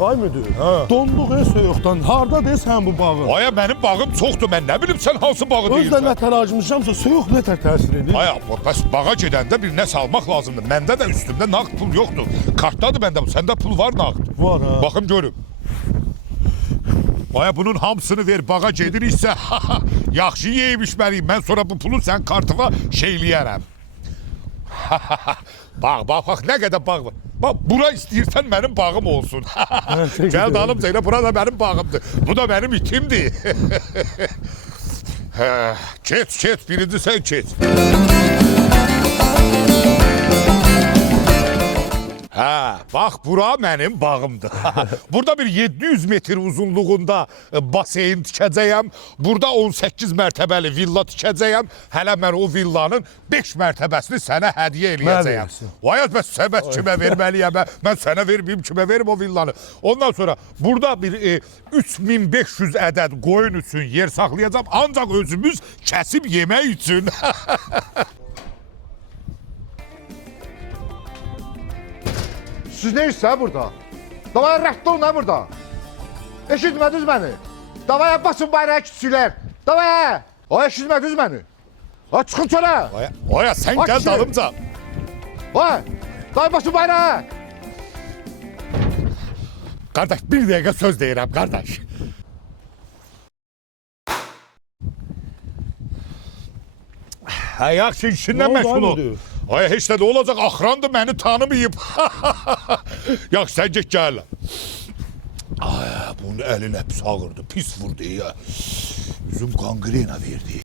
Ay müdür, Ha. donluq soyuqdan harda deyəsən bu bağı? Aya mənim bağım çoxdur, mən nə bilim sən hansı bağı Özlə deyirsən? nətər acmışamsa soyuq nətər təsir edir? Aya, bəs bağa gedəndə bir nə salmaq lazımdır. Məndə də üstümdə nağd pul yoxdur. Kartdadır məndə, səndə pul var nağd. Var ha. Baxım görüm. Aya bunun hamısını ver, bağa gediriksə, yaxşı yeymişməliyim. Mən sonra bu pulu sən kartıma şeyləyərəm. Bax, nə qədər bağ var. Bax, bura istəyirsən mənim bağım olsun. Gəl dalım Zeynə, bura da mənim bağımdır. Bu da mənim itimdir. Keç, birinci sən keç. Hə, bax bura mənim bağımdır. Burada bir 700 metr uzunluğunda baseyn tikəcəyəm. Burada 18 mərtəbəli villa tikəcəyəm. Hələ mən o villanın 5 mərtəbəsini sənə hədiyyə eləyəcəyəm. Vay bəs səbəb kimə verməliyəm? Mən sənə verməyim, kimə verim o villanı? Ondan sonra burada bir 3500 ədəd qoyun üçün yer saxlayacağam. Ancaq özümüz kəsib yemək üçün. Siz ne işsiniz burada? Davaya rədd olun ha burada. Eşitmədiniz məni? Davaya basın bayrağı küçüklər. Davaya! Ay eşitmədiniz məni? Ay çıxın çölə! Oya sən Ay, gəl kişi. dalımca. Ay! Davaya basın bayrağı! Qardaş, bir dəqiqə söz deyirəm, qardaş. Hə, yaxşı, işindən Nə oldu, məşğul ol. müdür? Ay, heç nə də olacaq, axırandır, məni tanımayıb. Yaxşı, sən get gəl. Ay, bunun əlinə pis ağırdı, pis vurdu ya. Üzüm qanqrena verdi.